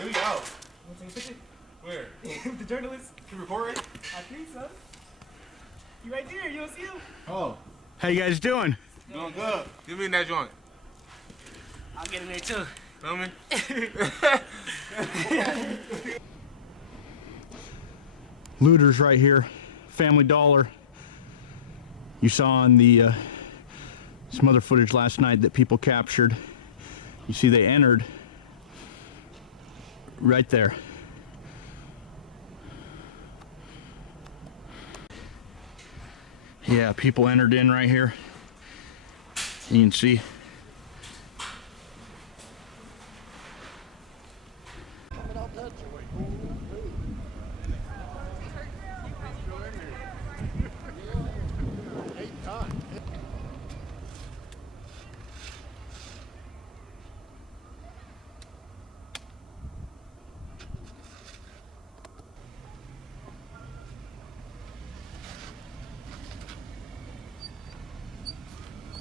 Oh, you out. Want to take a picture? Where? The journalist? You recording? I think so. You right there, you don't see him? Oh. How you guys doing? Doing good. Give me that joint. I'll get in there too. Feel me? Looters right here. Family Dollar. You saw on the some other footage last night that people captured. You see they entered right there. Yeah, people entered in right here. You can see